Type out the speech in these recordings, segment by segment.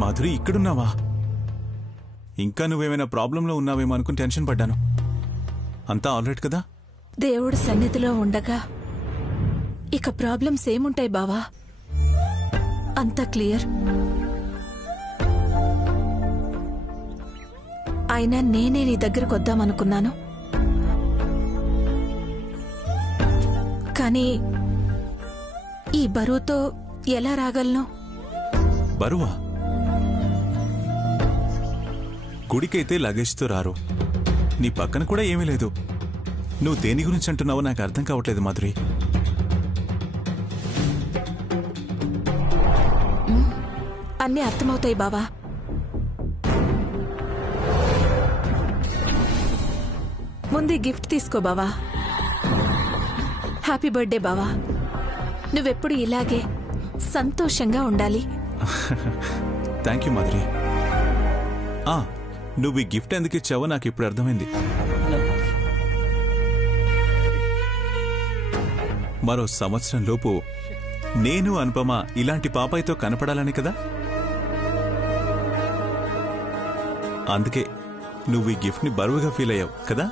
మాధురి ఇక్కడున్నావా? ఇంకా నువ్వేమైనా ప్రాబ్లంలో ఉన్నావేమో అనుకుని టెన్షన్ పడ్డాను. అంతా ఆల్రైట్ కదా? దేవుడు సన్నిధిలో ఉండగా ఇక ప్రాబ్లమ్స్ ఏముంటాయి బావా? అంతా క్లియర్. అయినా నేనే నీ దగ్గరకు వద్దామనుకున్నాను, కానీ ఈ బరువుతో ఎలా రాగలను? బరువా? గుడికైతే లగేజ్తో రారు. నీ పక్కన కూడా ఏమీ లేదు. నువ్వు దేని గురించి అంటున్నావో నాకు అర్థం కావట్లేదు మాధురి. అన్నీ అర్థమవుతాయి బావా. ముందు గిఫ్ట్ తీసుకో బావా. హ్యాపీ బర్త్డే బావా. నువ్వెప్పుడు ఇలాగే సంతోషంగా ఉండాలి. Thank you Madhuri. నువ్వు ఈ గిఫ్ట్ ఎందుకు ఇచ్చావో నాకు ఇప్పుడు అర్థమైంది. మరో సంవత్సరం లోపు నేను అనుపమ ఇలాంటి పాపాయితో కనపడాలని కదా. అందుకే నువ్వు ఈ గిఫ్ట్ ని బరువుగా ఫీల్ అయ్యావు కదా.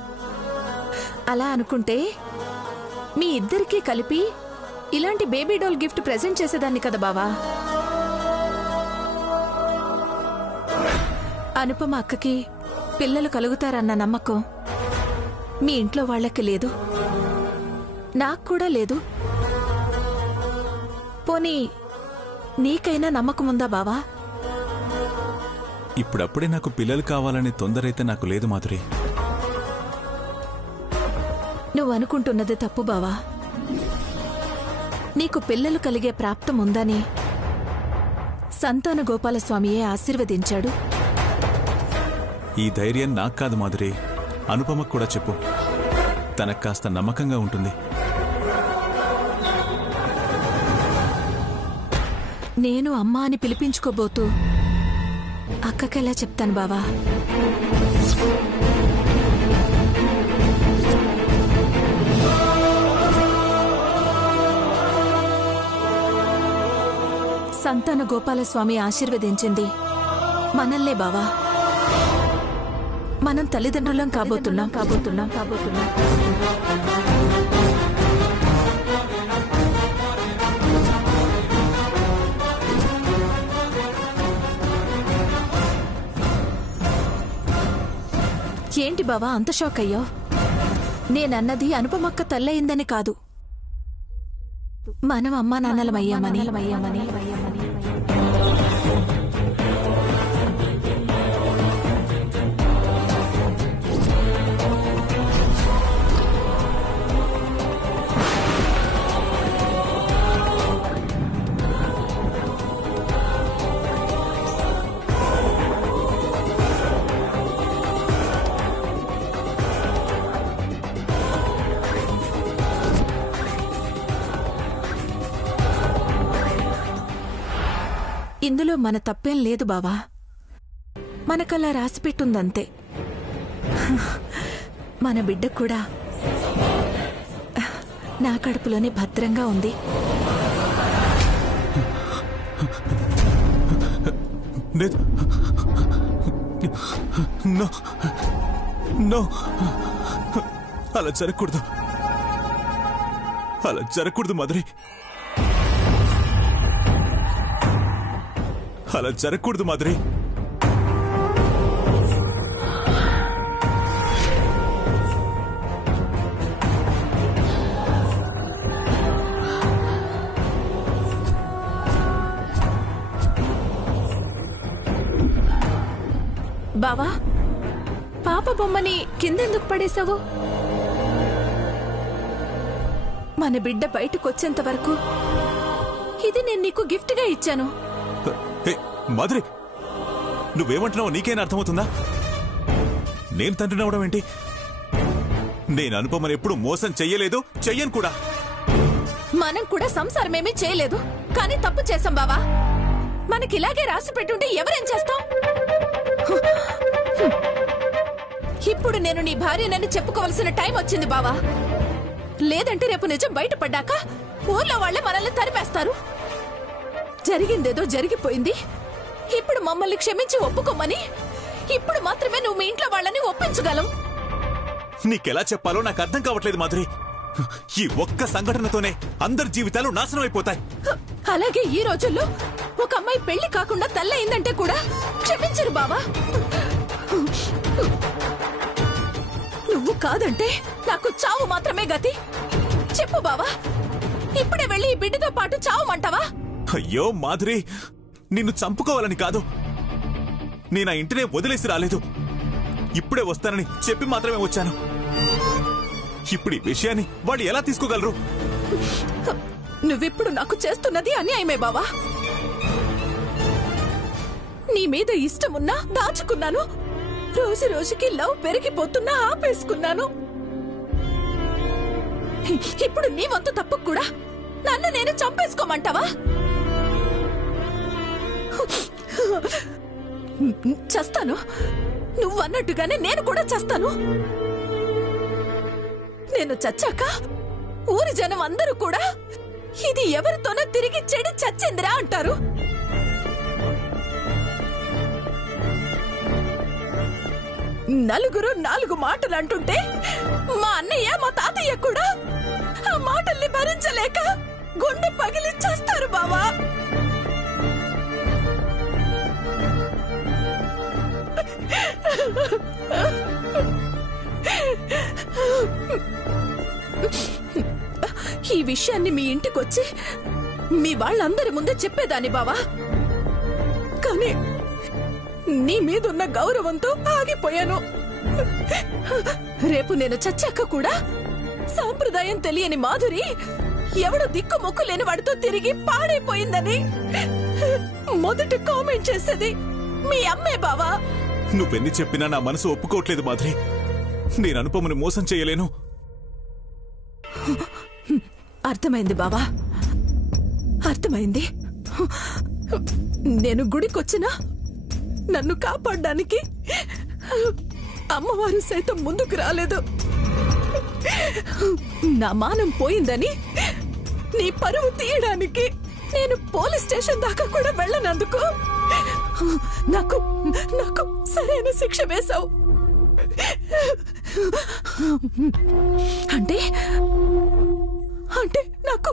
అలా అనుకుంటే మీ ఇద్దరికీ కలిపి ఇలాంటి బేబీ డాల్ గిఫ్ట్ ప్రెజెంట్ చేసేదాన్ని కదా బావా. అనుపమ అక్కకి పిల్లలు కలుగుతారన్న నమ్మకం మీ ఇంట్లో వాళ్ళకి లేదు, నాకు కూడా లేదు. పోనీ నీకైనా నమ్మకం ఉందా బావా? ఇప్పుడప్పుడే నాకు పిల్లలు కావాలనే తొందరైతే నాకు లేదు మాధురి. నువ్వు అనుకుంటున్నది తప్పు బావా. నీకు పిల్లలు కలిగే ప్రాప్తం ఉందని సంతాన గోపాలస్వామియే ఆశీర్వదించాడు. ఈ ధైర్యం నాకు కాదు మాధురి, అనుపమకు కూడా చెప్పు. తనకు కాస్త నమ్మకంగా ఉంటుంది. నేను అమ్మా అని పిలిపించుకోబోతూ అక్కకెలా చెప్తాను బావా? సంతాన గోపాలస్వామి ఆశీర్వదించింది మనల్నే బావా. మనం తల్లిదండ్రులం కాబోతున్నాం. ఏంటి బావా అంత షాక్ అయ్యో? నేనన్నది అనుపమక్క తల్లయిందని కాదు, మనం అమ్మా నాన్నలమయ్యామని. ఇందులో మన తప్పేం లేదు బావా. మనకల్లా రాసిపెట్టుందంతే. మన బిడ్డ కూడా నా కడుపులోనే భద్రంగా ఉంది. అలా జరగకూడదు, అలా జరగకూడదు మాధురి, అలా జరగకూడదు మాధురి. బావా, పాప బొమ్మని కిందెందుకు పడేశావు? మన బిడ్డ బయటకొచ్చేంత వరకు ఇది నేను నీకు గిఫ్ట్ గా ఇచ్చాను. మాధురి, నువ్వేమంటున్నావు నీకేనా అర్థమవుతుందా? నేను తండ్రిని అవడం ఏంటి? నేను అనుపమని ఎప్పుడు మోసం చెయ్యలేదు, చెయ్యను కూడా. మనం కూడా సంసారమేమీ చేయలేదు, కానీ తప్పు చేశాం బావా. మనకిలాగే రాసి పెట్టుంటే ఎవరేం చేస్తాం? ఇప్పుడు నేను నీ భార్యనని చెప్పుకోవలసిన టైం వచ్చింది బావా. లేదంటే రేపు నిజం బయటపడ్డాక ఊర్లో వాళ్ళే మనల్ని తరిపేస్తారు. జరిగిందేదో జరిగిపోయింది, ఇప్పుడు మమ్మల్ని క్షమించి ఒప్పుకోమని ఇప్పుడు మాత్రమే నువ్వు మీ ఇంట్లో వాళ్ళని ఒప్పించగలవు. నీకెలా చెప్పాలో నాకు అర్థం కావట్లేదు మాధురి. ఈ ఒక్క సంఘటనతోనే అందరి జీవితాలు నాశనం అయిపోతాయి. అలాగే ఈ రోజుల్లో ఒక అమ్మాయి పెళ్లి కాకుండా తల్లయిందంటే కూడా క్షమించరు బావా. నువ్వు కాదంటే నాకు చావు మాత్రమే గతి. చెప్పు బావా, ఇప్పుడే వెళ్ళి ఈ బిడ్డతో పాటు చావమంటావా? అయ్యో మాధురి, నిన్ను చంపుకోవాలని కాదు. నేను ఆ ఇంటినే వదిలేసి రాలేదు. ఇప్పుడే వస్తానని చెప్పి మాత్రమే వచ్చాను. ఇప్పుడు ఈ విషయాన్ని వాళ్ళు ఎలా తీసుకోగలరు? నువ్విప్పుడు నాకు చేస్తున్నది అన్యాయమే బావా. నీ మీద ఇష్టమున్నా దాచుకున్నాను. రోజు రోజుకి లవ్ పెరిగిపోతున్నా ఆపేసుకున్నాను. ఇప్పుడు నీ వంతు తప్పు కూడా నన్ను నేను చంపేసుకోమంటావా? చస్తాను. నువ్వన్నట్టుగానే నేను కూడా చస్తాను. నేను చచ్చాక ఊరి జనం అందరూ కూడా ఇది ఎవరితోనో తిరిగి చెడి చచ్చిందిరా అంటారు. నలుగురు నాలుగు మాటలు అంటుంటే మా అన్నయ్య మా తాతయ్య కూడా ఆ మాటల్ని భరించలేక గుండె పగిలి చేస్తారు బావా. ఈ విషయాన్ని మీ ఇంటికొచ్చి మీ వాళ్ళందరి ముందే చెప్పేదాన్ని బావా. కానీ నీ మీదున్న గౌరవంతో ఆగిపోయాను. రేపు నేను చచ్చాక కూడా సాంప్రదాయం తెలియని మాధురి ఎవడు దిక్కు మొక్కు లేని వాడితో తిరిగి పాడైపోయిందని మొదట కామెంట్ చేసేది మీ అమ్మే బావా. నువ్వెన్ని చెప్పినా నా మనసు ఒప్పుకోవట్లేదు మాధురి. నేను అనుపమని మోసం చేయలేను. అర్థమైంది బావా, అర్థమైంది. నేను గుడికొచ్చినా నన్ను కాపాడడానికి అమ్మవారు సైతం ముందుకు రాలేదు. నా మానం పోయిందని నీ పరువు తీయడానికి నేను పోలీస్ స్టేషన్ దాకా కూడా వెళ్ళనందుకు నాకు నాకు సరైన శిక్ష వేశావు. అంటే అంటే నాకు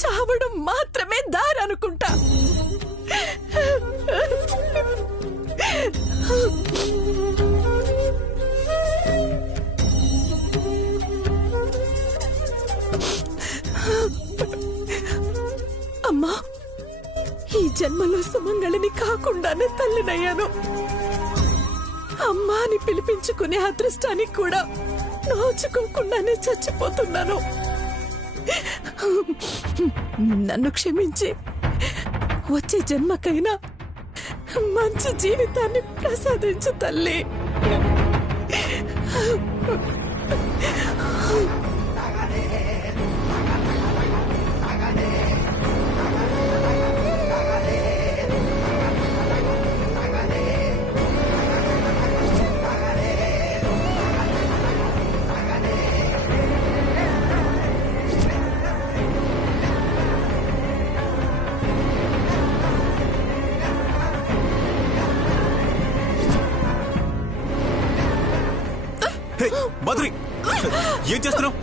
చావడం మాత్రమే దారనుకుంటా. అమ్మా, ఈ జన్మలో సుమంగళిని కాకుండానే తల్లినయ్యాను. అమ్మా అని పిలిపించుకునే అదృష్టానికి కూడా నోచుకోకుండానే చచ్చిపోతున్నాను. నన్ను క్షమించి వచ్చే జన్మకైనా మంచి జీవితాన్ని ప్రసాదించు తల్లి. మాధురి, ఏం చేస్తున్నావు?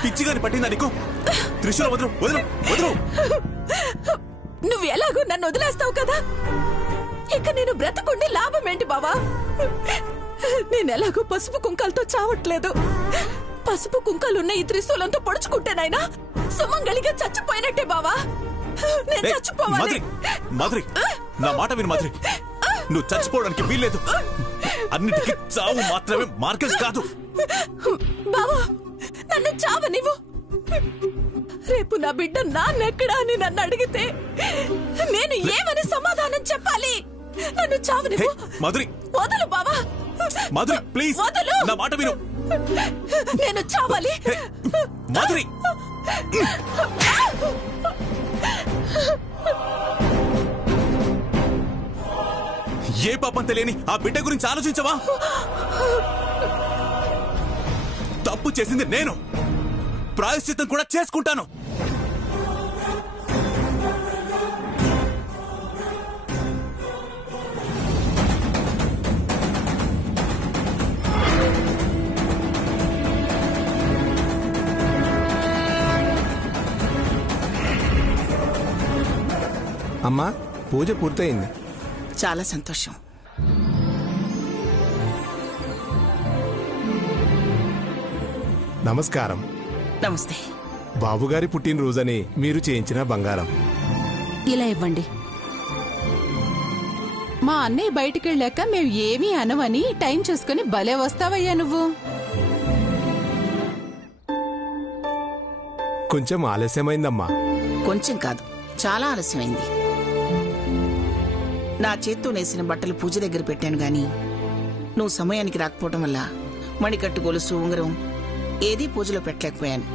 పిచ్చిగాని పట్టిందా నీకు? త్రిశూలం వదలు, వదలు, వదలు. నువ్వు ఎలాగో నన్ను వదిలేస్తావు కదా, ఇక నేను బ్రతకుండి లాభం ఏంటి బావా? నేనెలాగో పసుపు కుంకాలతో చావట్లేదు. పసుపు కుంకాలున్న ఈ త్రిశూలంతో పొడుచుకుంటేనైనా సుమంగళిగా చచ్చిపోయినట్టే బావా. నేను చచ్చిపోవాలి. మాధురి, నా మాట విను మాధురి. నువ్వు చచ్చిపోవడానికి వీల్లేదు. అన్నిటికీ చావు మాత్రమే మార్గం కాదు. బావా, నన్ను చావనివ్వు. రేపు నా బిడ్డ నాన్నెక్కడా అని నన్ను అడిగితే నేను ఏమని సమాధానం చెప్పాలి? నన్ను చావనివ్వు. మాధురి, వదలు బావా. మాధురి ప్లీజ్, వదలు. నా మాట విను. నేను చావాలి. మాధురి, ఏ పాపం తెలియని ఆ బిడ్డ గురించి ఆలోచించవా? తప్పు చేసింది నేను. ప్రాయశ్చిత్తం కూడా చేసుకుంటాను. అమ్మా పూజ పూర్తయింది. చాలా సంతోషం. నమస్కారం. నమస్తే. బాబుగారి పుట్టినరోజని మీరు చేయించిన బంగారం. ఇలా ఇవ్వండి. మా అన్నయ్య బయటికెళ్ళాక మేము ఏమీ అనవని టైం చూసుకుని భలే వస్తావయ్యా నువ్వు. కొంచెం ఆలస్యమైందమ్మా. కొంచెం కాదు, చాలా ఆలస్యమైంది. నా చేత్తో నేసిన బట్టలు పూజ దగ్గర పెట్టాను గాని నువ్వు సమయానికి రాకపోవటం వల్ల మణికట్టు గొలుసు ఉంగరం ఏదీ పూజలో పెట్టలేకపోయాను.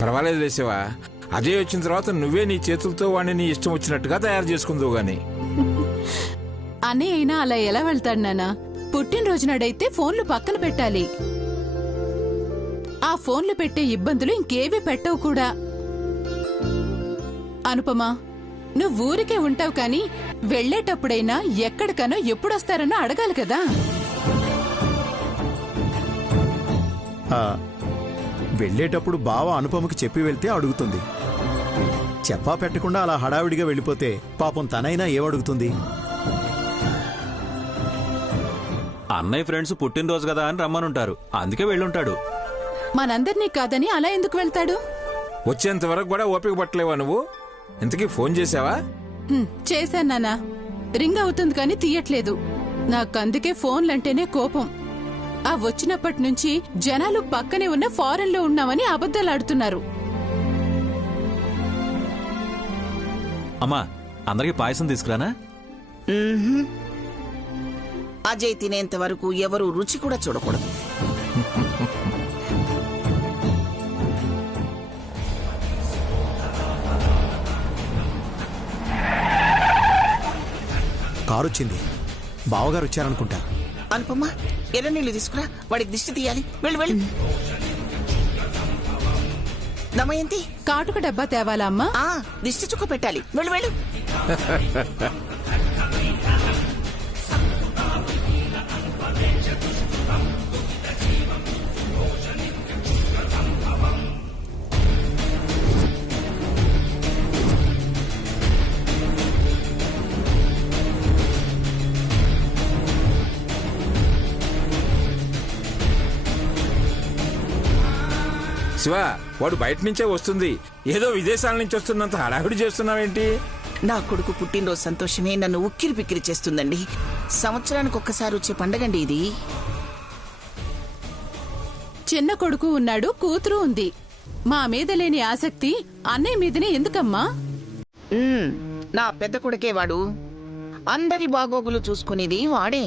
పర్వాలేదు లేసేవా, అజయ్ వచ్చిన తర్వాత నువ్వే నీ చేతులతో వాడిని నీ ఇష్టం వచ్చినట్టుగా తయారు చేసుకుందువు గాని. అన్నయ్య అయినా అలా ఎలా వెళ్తాడు నాన్న? పుట్టినరోజు నాడైతే ఫోన్లు పక్కన పెట్టాలి. ఆ ఫోన్లు పెట్టే ఇబ్బందులు ఇంకేవీ పెట్టవు కూడా. అనుపమా, నువ్వు ఊరికే ఉంటావు కాని వెళ్లేటప్పుడైనా ఎక్కడికనో ఎప్పుడొస్తారనో అడగాలి కదా. వెళ్ళేటప్పుడు బావ అనుపమకి చెప్పి వెళ్తే అడుగుతుంది. చెప్పా పెట్టకుండా అలా హడావిడిగా వెళ్ళిపోతే పాపం తనైనా ఏమడుగుతుంది? అన్నయ్య ఫ్రెండ్స్ పుట్టినరోజు కదా అని రమ్మనుంటారు, అందుకే వెళ్ళుంటాడు. మనందర్నీ కాదని అలా ఎందుకు వెళ్తాడు? వచ్చేంత వరకు కూడా ఓపిక పట్టలేవా నువ్వు? ఇంతకీ ఫోన్ చేసావా? చేశాను నాన్నా. రింగ్ అవుతుంది కానీ తీయట్లేదు. నాకందుకే ఫోన్లంటేనే కోపం. ఆ వచ్చినప్పటి నుంచి జనాలు పక్కనే ఉన్న ఫారెన్ లో ఉన్నామని అబద్ధాలాడుతున్నారు. అమ్మా, అందరికి పాయసం తీసుకురానా? అజయ్ తినేంత వరకు ఎవరూ రుచి కూడా చూడకూడదు. కారు వచ్చింది. బావగారు వచ్చారనుకుంటా. అనుపమ్మా, ఎర్ర నీళ్లు తీసుకురా, వాడికి దిష్టి తీయాలి. వెళ్ళు వెళ్ళు. దమయంతి, కాటుక డబ్బా తేవాలా అమ్మా? దిష్టి చుక్క పెట్టాలి. వెళ్ళు వెళ్ళు. శివ, వాడు బయట నుంచే వస్తుంది, ఏదో విదేశాల నుంచి వస్తున్నంత హడావిడి చేస్తున్నావేంటి? నా కొడుకు పుట్టినరోజు సంతోషమే నన్ను ఉక్కిరి పిక్కిరి చేస్తుందండి. సంవత్సరానికి ఒక్కసారి వచ్చే పండగండి ఇది. చిన్న కొడుకు ఉన్నాడు, కూతురు ఉంది. మా మీద లేని ఆసక్తి అన్నయ్య మీదనే ఎందుకమ్మా? నా పెద్ద కొడుకే వాడు. అందరి బాగోగులు చూసుకునేది వాడే.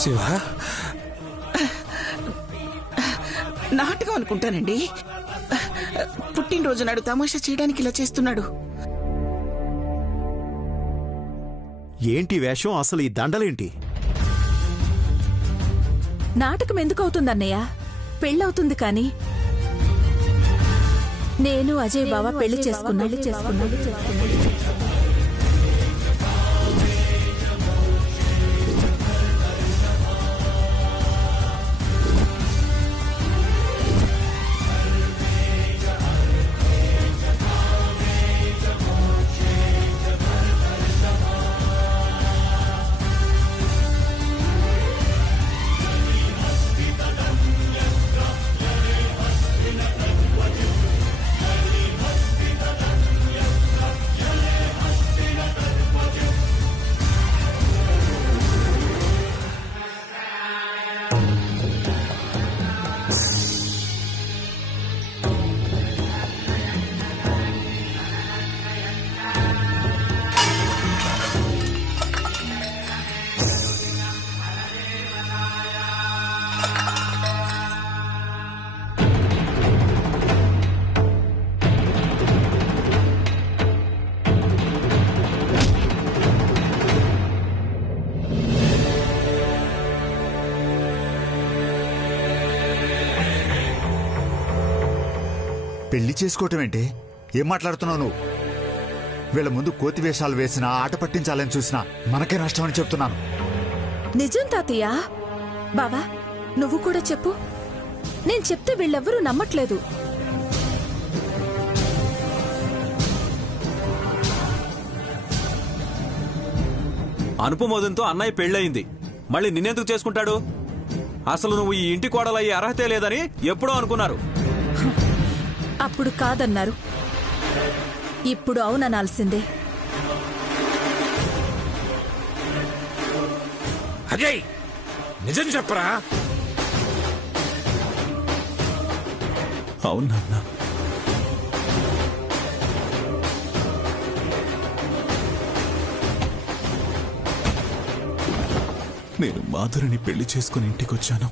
శివ, నాటకం అనుకుంటానండి. పుట్టినరోజు నాడు తమాషా చేయడానికి ఇలా చేస్తున్నాడు. ఏంటి వేషం? అసలు ఈ దండలేంటి? నాటకం ఎందుకు అవుతుందన్నయ్య? పెళ్ళవుతుంది కానీ. నేను అజయ్ బావ పెళ్లి చేసుకున్నా. పెళ్లి చేసుకోవటం ఏంటి? ఏం మాట్లాడుతున్నావు నువ్వు? వీళ్ళ ముందు కోతి వేషాలు వేసినా, ఆట పట్టించాలని చూసినా మనకే నష్టమని చెప్తున్నాను. నిజం తాతయ్య. బావా, నువ్వు కూడా చెప్పు. నేను చెప్తే వీళ్ళెవ్వరూ నమ్మట్లేదు. అనుపమోదంతో అన్నయ్య పెళ్ళయింది, మళ్ళీ నిన్నెందుకు చేసుకుంటాడు? అసలు నువ్వు ఈ ఇంటి కోడలయ్యే అర్హతే లేదని ఎప్పుడో అనుకున్నారు. అప్పుడు కాదన్నారు, ఇప్పుడు అవుననాల్సిందే. అజయ్, నిజం చెప్పరా? అవునన్నా, నేను మాధురిని పెళ్లి చేసుకుని ఇంటికొచ్చాను.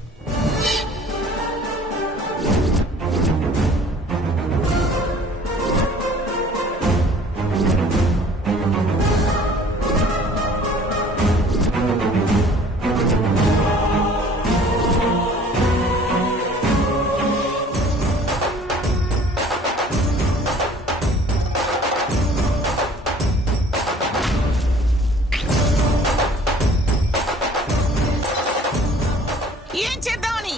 ఏం చేద్దామని?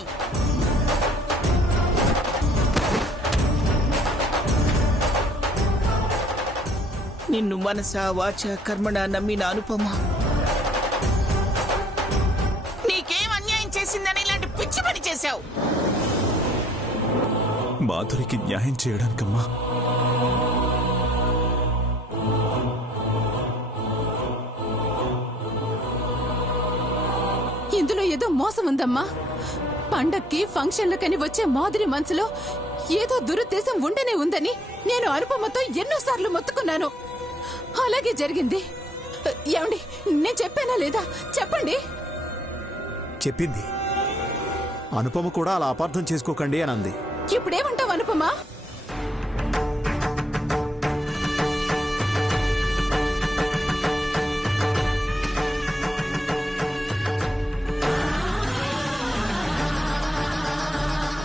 నిన్ను మనస వాచ కర్మణ నమ్మిన అనుపమ నీకేం అన్యాయం చేసిందని ఇలాంటి పిచ్చి పని చేశావు? మాధురికి న్యాయం చేయడానికమ్మా. ఇందులో ఏదో మోసం ఉందమ్మా. పండక్కి ఫంక్షన్లకని వచ్చే మాధురి మనసులో ఏదో దురుద్దేశం ఉండనే ఉందని నేను అనుపమతో ఎన్నోసార్లు మొత్తుకున్నాను. అలాగే జరిగింది. ఏమండి, నేను చెప్పానా లేదా? చెప్పండి. చెప్పింది. అనుపమ కూడా అలా అపార్థం చేసుకోకండి అని అంది. ఇప్పుడేమంటావు అనుపమా?